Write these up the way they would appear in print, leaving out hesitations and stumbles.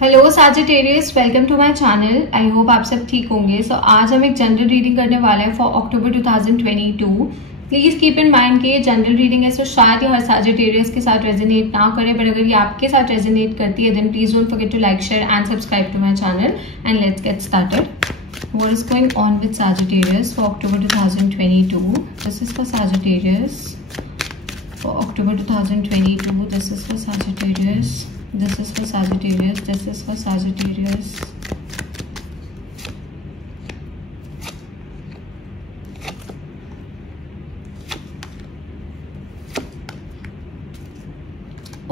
Hello Sagittarius, welcome to my channel. I hope आप सब ठीक होंगे। सो आज हम एक जनरल रीडिंग करने वाले हैं for October 2022। Please keep in mind कि ये जनरल रीडिंग है, सो शायद ये हर सैजिटेरियस के साथ रेजोनेट ना करे, बट अगर ये आपके साथ रेजोनेट करती है then please don't forget to like, share and subscribe to my channel and let's get started. What is going on with Sagittarius for October 2022? This is for Sagittarius for October 2022. This is for Sagittarius. This is for Sagittarius. This is for Sagittarius.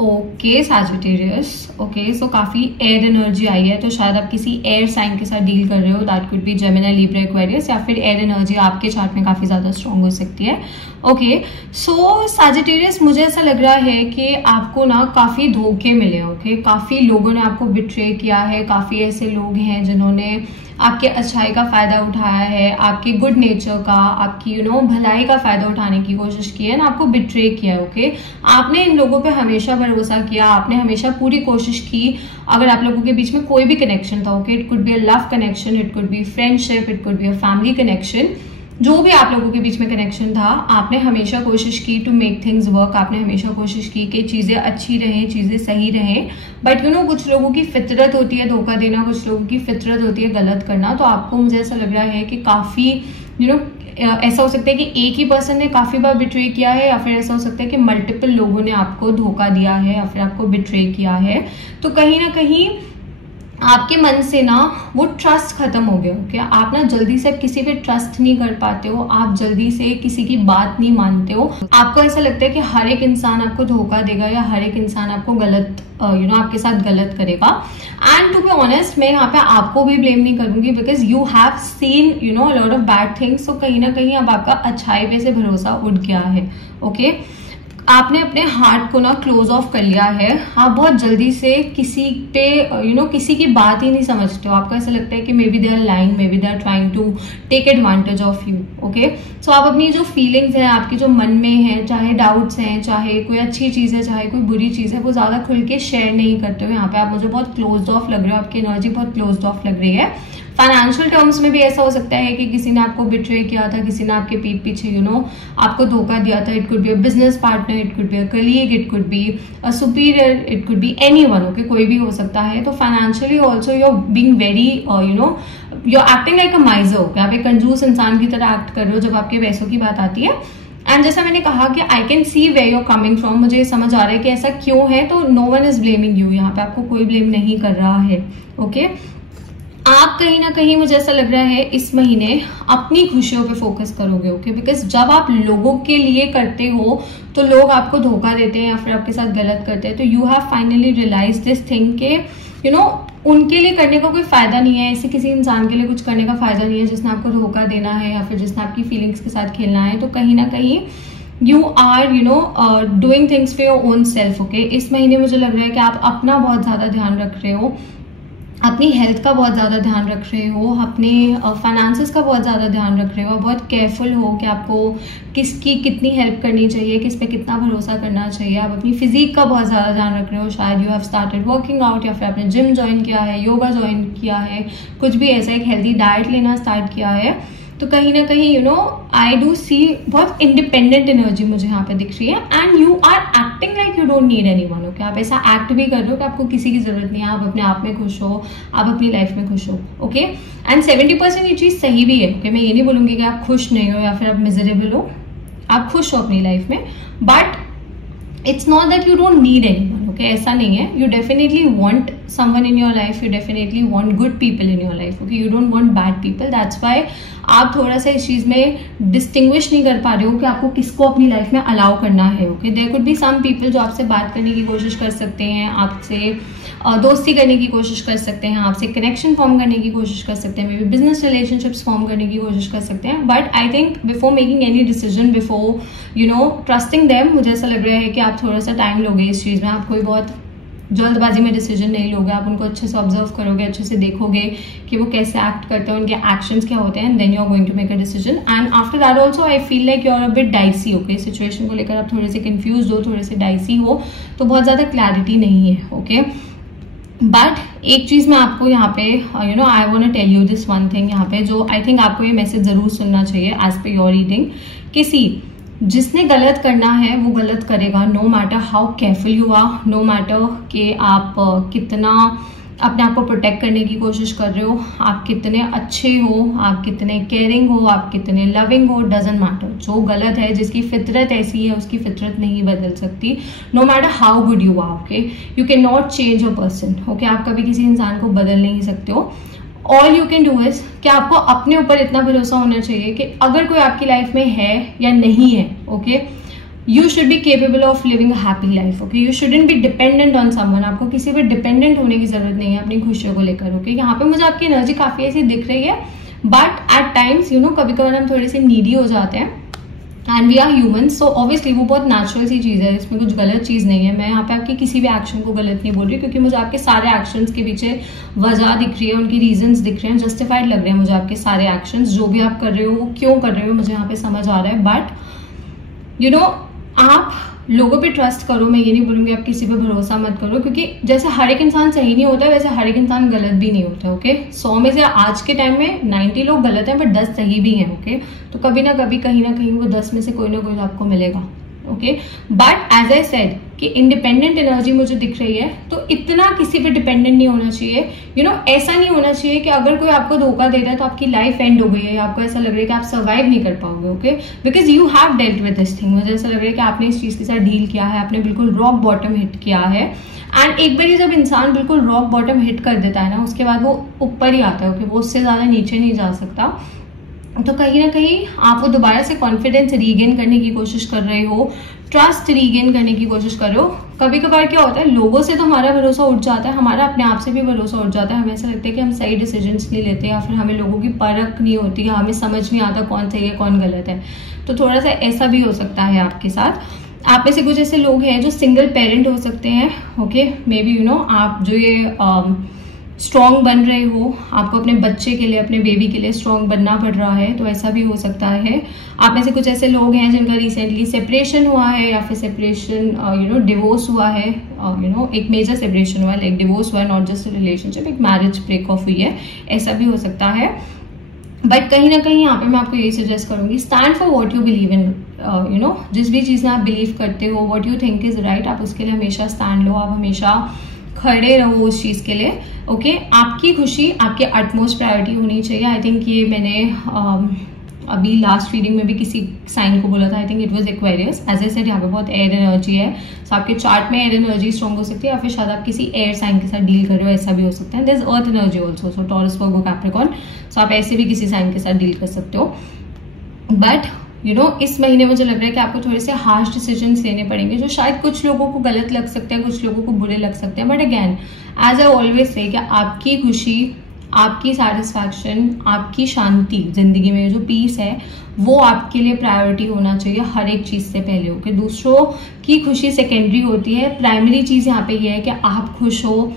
Okay Sagittarius, okay so काफी air energy आई है, तो शायद आप किसी air sign के साथ deal कर रहे हो। That could be Gemini, Libra, Aquarius, या फिर एयर एनर्जी आपके चार्ट में काफी ज्यादा स्ट्रांग हो सकती है। ओके सो सैजिटेरियस, मुझे ऐसा लग रहा है कि आपको ना काफी धोखे मिले। ओके काफी लोगों ने आपको बिट्रे किया है, काफी ऐसे लोग हैं जिन्होंने आपके अच्छाई का फायदा उठाया है, आपके गुड नेचर का, आपकी भलाई का फायदा उठाने की कोशिश की है ना, आपको बिट्रे किया है। ओके आपने इन लोगों पे हमेशा भरोसा किया, आपने हमेशा पूरी कोशिश की। अगर आप लोगों के बीच में कोई भी कनेक्शन था, okay it could be a love connection, it could B friendship, it could be a family connection, जो भी आप लोगों के बीच में कनेक्शन था, आपने हमेशा कोशिश की टू मेक थिंग्स वर्क। आपने हमेशा कोशिश की कि चीजें अच्छी रहें, चीजें सही रहें। बट कुछ लोगों की फितरत होती है धोखा देना, कुछ लोगों की फितरत होती है गलत करना। तो आपको, मुझे ऐसा लग रहा है कि काफी ऐसा हो सकता है कि एक ही पर्सन ने काफी बार बिट्रे किया है, या फिर ऐसा हो सकता है कि मल्टीपल लोगों ने आपको धोखा दिया है या फिर आपको बिट्रे किया है। तो कहीं ना कहीं आपके मन से ना वो ट्रस्ट खत्म हो गया। ओके आप ना जल्दी से किसी पे ट्रस्ट नहीं कर पाते हो, आप जल्दी से किसी की बात नहीं मानते हो। आपको ऐसा लगता है कि हर एक इंसान आपको धोखा देगा या हर एक इंसान आपको गलत आपके साथ गलत करेगा। एंड टू बी ऑनेस्ट, मैं यहाँ पे आपको भी ब्लेम नहीं करूंगी, because you have seen a lot of bad things. तो कहीं ना कहीं अब आपका अच्छाई पे से भरोसा उठ गया है। ओके आपने अपने हार्ट को ना क्लोज ऑफ कर लिया है। आप बहुत जल्दी से किसी पे किसी की बात ही नहीं समझते हो। आपको ऐसा लगता है कि maybe they are lying, maybe they are trying to take advantage of you. Okay so आप अपनी जो फीलिंग्स है, आपके जो मन में है, चाहे डाउट्स हैं, चाहे कोई अच्छी चीज है, चाहे कोई बुरी चीज है, वो ज्यादा खुल के शेयर नहीं करते हो। यहाँ पे आप मुझे बहुत क्लोज ऑफ लग रहे हो, आपकी एनर्जी बहुत क्लोज ऑफ लग रही है। फाइनेंशियल टर्म्स में भी ऐसा हो सकता है कि किसी ने आपको बिट्रे किया था, किसी ने आपके पीठ पीछे आपको धोखा दिया था। It could be a business partner, it could be a colleague, it could be a superior, it could be anyone. Okay कोई भी हो सकता है। तो financially also you are being very you are acting like a miser. Okay आप एक कंजूस इंसान की तरह एक्ट कर रहे हो जब आपके पैसों की बात आती है। एंड जैसा मैंने कहा कि I can see where you are coming from, मुझे समझ आ रहा है कि ऐसा क्यों है। तो no one is blaming you, यहाँ पे आपको कोई ब्लेम नहीं कर रहा है। ओके आप कहीं ना कहीं, मुझे ऐसा लग रहा है, इस महीने अपनी खुशियों पे फोकस करोगे। ओके बिकॉज जब आप लोगों के लिए करते हो तो लोग आपको धोखा देते हैं या फिर आपके साथ गलत करते हैं। तो you have finally realise this thing के उनके लिए करने का कोई फायदा नहीं है, ऐसे किसी इंसान के लिए कुछ करने का फायदा नहीं है जिसने आपको धोखा देना है या फिर जिसने आपकी फीलिंग्स के साथ खेलना है। तो कहीं ना कहीं you are doing things for your own self. Okay इस महीने मुझे लग रहा है कि आप अपना बहुत ज्यादा ध्यान रख रहे हो, अपनी हेल्थ का बहुत ज़्यादा ध्यान रख रहे हो, अपने फाइनेंसेस का बहुत ज़्यादा ध्यान रख रहे हो, बहुत केयरफुल हो कि आपको किसकी कितनी हेल्प करनी चाहिए, किस पे कितना भरोसा करना चाहिए। आप अपनी फिजिक का बहुत ज़्यादा ध्यान रख रहे हो। शायद you have started working out, या फिर आपने जिम ज्वाइन किया है, योगा ज्वाइन किया है, कुछ भी ऐसा एक हेल्दी डाइट लेना स्टार्ट किया है। तो कहीं ना कहीं आई डू सी बहुत इंडिपेंडेंट एनर्जी मुझे यहाँ पे दिख रही है। And you are acting like you don't need anyone. Okay आप ऐसा एक्ट भी कर रहे हो कि आपको किसी की जरूरत नहीं है, आप अपने आप में खुश हो, आप अपनी लाइफ में खुश हो। ओके एंड 70% ये चीज सही भी है। ओके मैं ये नहीं बोलूंगी कि आप खुश नहीं हो या फिर आप मिजरेबल हो, आप खुश हो अपनी लाइफ में, but it's not that you don't need anyone. Okay ऐसा नहीं है, you definitely want someone in your life, you definitely want good people in your life. Okay you don't want bad people. That's why आप थोड़ा सा इस चीज में distinguish नहीं कर पा रहे हो कि आपको किसको अपनी लाइफ में अलाउ करना है। Okay there could be some people जो आपसे बात करने की कोशिश कर सकते हैं, आपसे दोस्ती करने की कोशिश कर सकते हैं, आपसे कनेक्शन फॉर्म करने की कोशिश कर सकते हैं, may be business relationships form करने की कोशिश कर सकते हैं। But I think before making any decision, before trusting them, मुझे ऐसा लग रहा है कि आप थोड़ा सा टाइम लोगे इस चीज में। आप कोई बहुत जल्दबाजी में डिसीजन नहीं लोगे, आप उनको अच्छे से ऑब्जर्व करोगे, अच्छे से देखोगे कि वो कैसे एक्ट करते हैं, उनके एक्शंस क्या होते हैं, then you are going to make a decision. And after that also I feel like you are a bit dicey. Okay situation को लेकर आप थोड़े से कंफ्यूज हो, थोड़े से डाइसी हो, तो बहुत ज्यादा क्लैरिटी नहीं है। ओके बट एक चीज मैं आपको यहाँ पे I want to tell you this one thing यहाँ पे, जो आई थिंक आपको ये मैसेज जरूर सुनना चाहिए एज पर योर रीडिंग। किसी जिसने गलत करना है वो गलत करेगा, no matter how careful you are, no matter कि आप कितना अपने आप को प्रोटेक्ट करने की कोशिश कर रहे हो, आप कितने अच्छे हो, आप कितने केयरिंग हो, आप कितने लविंग हो, डजंट मैटर। जो गलत है, जिसकी फितरत ऐसी है, उसकी फितरत नहीं बदल सकती, no matter how good you are. Okay, you can not change a person. Okay, आप कभी किसी इंसान को बदल नहीं सकते हो। All you can do is कि आपको अपने ऊपर इतना भरोसा होना चाहिए कि अगर कोई आपकी लाइफ में है या नहीं है, okay, you should be capable of living a happy life. Okay, you shouldn't be dependent on someone. आपको किसी पर डिपेंडेंट होने की जरूरत नहीं है अपनी खुशियों को लेकर। ओके, यहाँ पे मुझे आपकी एनर्जी काफी ऐसी दिख रही है, बट एट टाइम्स कभी कभार हम थोड़े से नीडी हो जाते हैं and we are human, so obviously वो बहुत नेचुरल सी चीज है, इसमें कुछ गलत चीज नहीं है। मैं यहाँ पे आपके किसी भी एक्शन को गलत नहीं बोल रही, क्योंकि मुझे आपके सारे एक्शंस के पीछे वजह दिख रही है, उनकी रीजंस दिख रहे हैं, जस्टिफाइड लग रहे हैं मुझे आपके सारे एक्शंस। जो भी आप कर रहे हो वो क्यों कर रहे हो मुझे यहाँ पे समझ आ रहा है। बट आप लोगों पे ट्रस्ट करो। मैं ये नहीं बोलूंगी आप किसी पे भरोसा मत करो, क्योंकि जैसे हर एक इंसान सही नहीं होता वैसे हर एक इंसान गलत भी नहीं होता। ओके, 100 में से आज के टाइम में 90 लोग गलत हैं बट 10 सही भी हैं। ओके, तो कभी ना कभी कहीं ना कहीं वो 10 में से कोई ना कोई आपको मिलेगा। Okay, but as I said कि इंडिपेंडेंट एनर्जी मुझे दिख रही है, तो इतना किसी पे डिपेंडेंट नहीं होना चाहिए। ऐसा नहीं होना चाहिए कि अगर कोई आपको धोखा दे रहा है तो आपकी लाइफ एंड हो गई है, आपको ऐसा लग रहा है कि आप सर्वाइव नहीं कर पाओगे। Okay, because you have dealt with this thing. मुझे ऐसा लग रहा है कि आपने इस चीज के साथ डील किया है, आपने बिल्कुल रॉक बॉटम हिट किया है। एंड एक बार जब इंसान बिल्कुल रॉक बॉटम हिट कर देता है ना, उसके बाद वो ऊपर ही आता है। ओके, वो उससे ज्यादा नीचे नहीं जा सकता। तो कहीं ना कहीं आप वो दोबारा से कॉन्फिडेंस रीगेन करने की कोशिश कर रहे हो, ट्रस्ट रीगेन करने की कोशिश कर रहे हो। कभी कभार क्या होता है, लोगों से तो हमारा भरोसा उठ जाता है, हमारा अपने आप से भी भरोसा उठ जाता है। हमें ऐसा लगता है कि हम सही डिसीजंस नहीं लेते, या फिर हमें लोगों की परख नहीं होती, या हमें समझ नहीं आता कौन सही है कौन गलत है। तो थोड़ा सा ऐसा भी हो सकता है आपके साथ। आप में से कुछ ऐसे लोग हैं जो सिंगल पेरेंट हो सकते हैं। ओके, मे बी आप जो ये स्ट्रॉन्ग बन रहे हो, आपको अपने बच्चे के लिए, अपने बेबी के लिए स्ट्रॉन्ग बनना पड़ रहा है, तो ऐसा भी हो सकता है। आप में से कुछ ऐसे लोग हैं जिनका रिसेंटली सेपरेशन हुआ है, या फिर सेपरेशन डिवोर्स हुआ है, एक मेजर सेपरेशन हुआ है, लाइक डिवोर्स हुआ है, नॉट जस्ट रिलेशनशिप, एक मैरिज ब्रेक ऑफ हुई है, ऐसा भी हो सकता है। बट कहीं ना कहीं यहाँ पे मैं आपको यही सजेस्ट करूंगी, stand for what you believe in. जिस भी चीज में आप बिलीव करते हो, what you think is right, आप उसके लिए हमेशा स्टैंड लो, आप हमेशा खड़े रहो उस चीज के लिए। ओके, आपकी खुशी आपके अटमोस्ट प्रायोरिटी होनी चाहिए। आई थिंक ये मैंने अभी लास्ट रीडिंग में भी किसी साइन को बोला था, I think it was Aquarius. As a said, यहाँ पे बहुत एयर एनर्जी है, तो आपके चार्ट में एयर एनर्जी स्ट्रॉन्ग हो सकती है, या फिर शायद आप किसी एयर साइन के साथ डील कर रहे हो, ऐसा भी हो सकता है। There is earth energy also, so Taurus, Virgo, Capricorn, so आप ऐसे भी किसी साइन के साथ डील कर सकते हो। बट इस महीने मुझे लग रहा है कि आपको थोड़े से हार्श डिसीजंस लेने पड़ेंगे, जो शायद कुछ लोगों को गलत लग सकते हैं, कुछ लोगों को बुरे लग सकते हैं। But again, as I always say, कि आपकी खुशी, आपकी सेटिस्फैक्शन, आपकी शांति जिंदगी में, जो पीस है, वो आपके लिए प्रायोरिटी होना चाहिए हर एक चीज से पहले। ओके, दूसरों की खुशी सेकेंडरी होती है, प्राइमरी चीज यहाँ पे ये है कि आप खुश हो,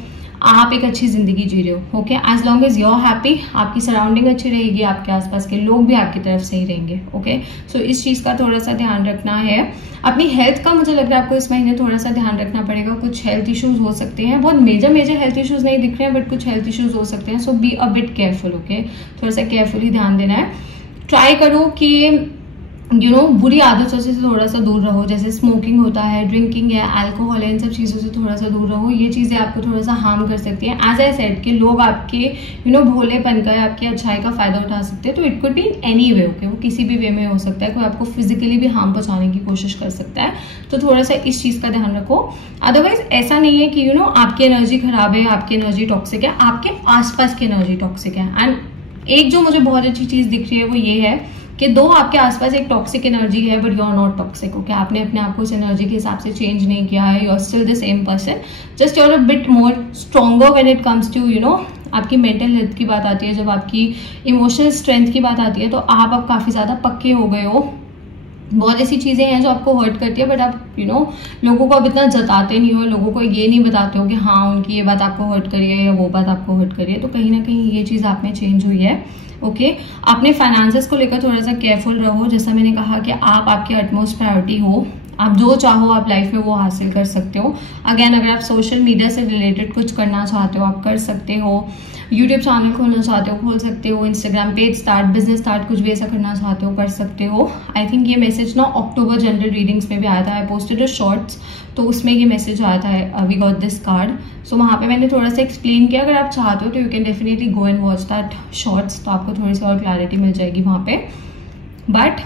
आप एक अच्छी जिंदगी जी रहे हो। Okay, as long as you're happy, आपकी सराउंडिंग अच्छी रहेगी, आपके आसपास के लोग भी आपकी तरफ से ही रहेंगे। ओके, सो इस चीज का थोड़ा सा ध्यान रखना है। अपनी हेल्थ का मुझे लग रहा है आपको इस महीने थोड़ा सा ध्यान रखना पड़ेगा। कुछ हेल्थ इश्यूज हो सकते हैं, बहुत मेजर हेल्थ इश्यूज नहीं दिख रहे हैं, बट कुछ हेल्थ इश्यूज हो सकते हैं, so be a bit careful. Okay, थोड़ा सा केयरफुली ध्यान देना है। ट्राई करो कि बुरी आदतों से थोड़ा सा दूर रहो, जैसे स्मोकिंग होता है, ड्रिंकिंग है, अल्कोहल है, इन सब चीजों से थोड़ा सा दूर रहो। ये चीजें आपको थोड़ा सा हार्म कर सकती है। एज आई सेड कि लोग आपके भोलेपन का या आपकी अच्छाई का फायदा उठा सकते हैं, तो it could be any way. Okay, वो किसी भी वे में हो सकता है, कोई आपको फिजिकली भी हार्म पहुंचाने की कोशिश कर सकता है, तो थोड़ा सा इस चीज का ध्यान रखो। अदरवाइज ऐसा नहीं है कि आपकी एनर्जी खराब है, आपकी एनर्जी टॉक्सिक है, आपके आसपास की एनर्जी टॉक्सिक है। एंड एक जो मुझे बहुत अच्छी चीज दिख रही है वो ये है कि दो आपके आसपास एक टॉक्सिक एनर्जी है, but you are not toxic. Okay, आपने अपने आप को उस एनर्जी के हिसाब से चेंज नहीं किया है, you are still the same person, just you are a bit more stronger when it comes to आपकी मेंटल हेल्थ की बात आती है, जब आपकी इमोशनल स्ट्रेंथ की बात आती है, तो आप अब काफी ज्यादा पक्के हो गए हो। बहुत ऐसी चीजें हैं जो आपको हर्ट करती है, बट आप लोगों को अब इतना जताते नहीं हो, लोगों को ये नहीं बताते हो कि हाँ उनकी ये बात आपको हर्ट करी है या वो बात आपको हर्ट करी है, तो कहीं ना कहीं ये चीज आप में चेंज हुई है। ओके, अपने फाइनेंसेस को लेकर थोड़ा सा केयरफुल रहो। जैसा मैंने कहा कि आप आपके अटमोस्ट प्रायोरिटी हो, आप जो चाहो आप लाइफ में वो हासिल कर सकते हो। अगेन अगर आप सोशल मीडिया से रिलेटेड कुछ करना चाहते हो आप कर सकते हो, यूट्यूब चैनल खोलना चाहते हो खोल सकते हो, Instagram page start, business start, कुछ भी ऐसा करना चाहते हो कर सकते हो। आई थिंक ये मैसेज ना अक्टूबर जनरल रीडिंग्स में भी आया था, आई पोस्टेड अ शॉर्ट्स, तो उसमें ये मैसेज आया था, वी गॉट दिस कार्ड। सो वहाँ पे मैंने थोड़ा सा एक्सप्लेन किया, अगर आप चाहते हो तो you can definitely go and watch that shorts, तो आपको थोड़ी सी और क्लैरिटी मिल जाएगी वहाँ पे। बट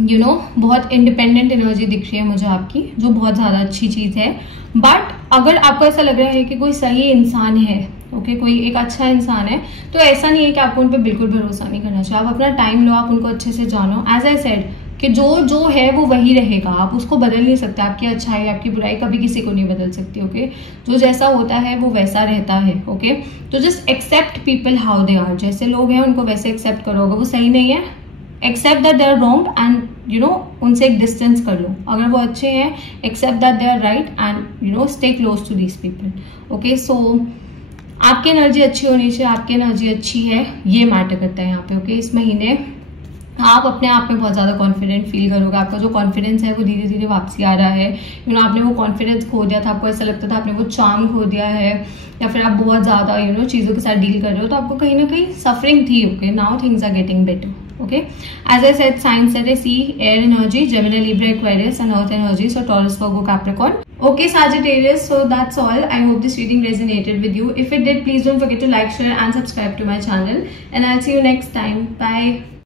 यू नो बहुत इंडिपेंडेंट एनर्जी दिख रही है मुझे आपकी, जो बहुत ज़्यादा अच्छी चीज़ है। बट अगर आपको ऐसा लग रहा है कि कोई सही इंसान है, ओके, कोई एक अच्छा इंसान है, तो ऐसा नहीं है कि आपको उन पर बिल्कुल भरोसा नहीं करना चाहिए। आप अपना टाइम लो, आप उनको अच्छे से जानो। एज आई सेड कि जो है वो वही रहेगा, आप उसको बदल नहीं सकते। आपकी अच्छाई आपकी बुराई कभी किसी को नहीं बदल सकती, ओके। जो जैसा होता है वो वैसा रहता है, ओके। तो just accept people how they are, जैसे लोग हैं उनको वैसे एक्सेप्ट करो। अगर वो सही नहीं है, except that they are wrong and you know उनसे एक डिस्टेंस कर लो। अगर वो अच्छे हैं, except that they are right and you know stay close to these people, okay. So आपकी एनर्जी अच्छी होनी चाहिए, आपकी एनर्जी अच्छी है, ये मैटर करता है यहाँ पे, ओके। इस महीने आप अपने आप में बहुत ज़्यादा कॉन्फिडेंट फील करोगे। आपका जो कॉन्फिडेंस है वो धीरे धीरे वापसी आ रहा है। यू नो आपने वो कॉन्फिडेंस खो दिया था, आपको ऐसा लगता था आपने वो चार्म खो दिया है, या फिर आप बहुत ज़्यादा यू नो चीज़ों के साथ डील कर रहे हो, तो आपको कहीं ना कहीं सफरिंग थी, okay. Now things are getting better, okay. As I said, signs that I see: air energy, Gemini, Libra, Aquarius, and earth energy, so Taurus, Virgo, Capricorn. Okay, Sagittarius, so that's all. I hope this reading resonated with you. If it did, please don't forget to like, share and subscribe to my channel, and I'll see you next time. Bye.